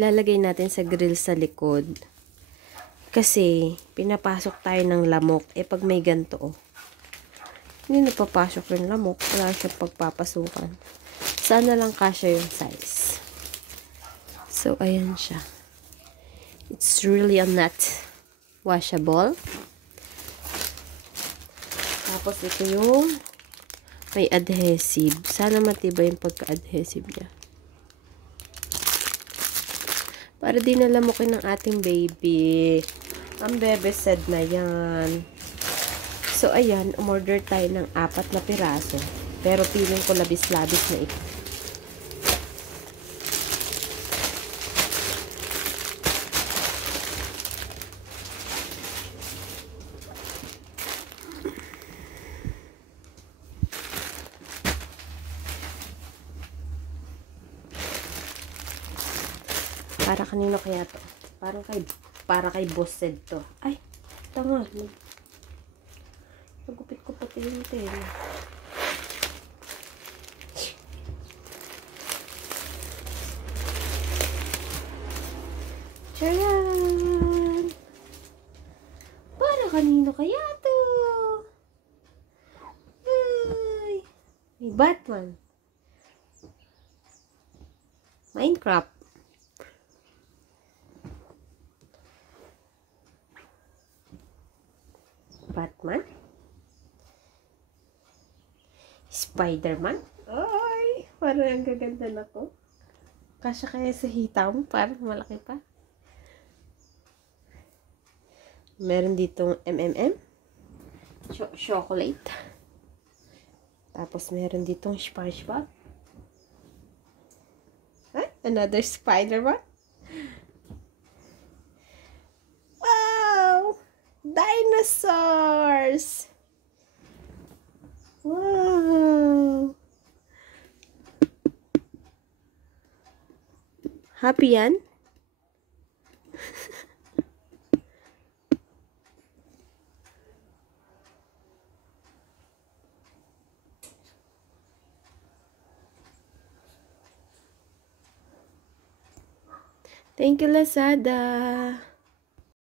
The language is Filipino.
ilalagay natin sa grill sa likod. Kasi, pinapasok tayo ng lamok. Eh, pag may ganito, oh. Hindi napapasok yung lamok. Wala siyang pagpapasukan. Sana lang kasya yung size. So, ayan siya. It's really not washable. Tapos, ito yung may adhesive. Sana matibay yung pagka-adhesive niya. Para di nalamukin ng ating baby. Ang bebe said na yan. So, ayan, umorder tayo ng 4 na piraso. Pero feeling ko labis-labis na ito. Para kanino kaya to? Para kay Boss Said to. Ay, tama. Nagupit ko pati yung tela. Charan! Para kanino kaya to? Ay! May Batman. Minecraft. Batman. Spider-Man. Ay! Parang ang gaganda na ko. Kasya kaya sa hitam. Parang malaki pa. Meron ditong MMM. Chocolate. Tapos meron ditong SpongeBob. Huh? Another Spider-Man. Wow! Dinosaurs! Wow! Happy yan? Thank you, Lazada.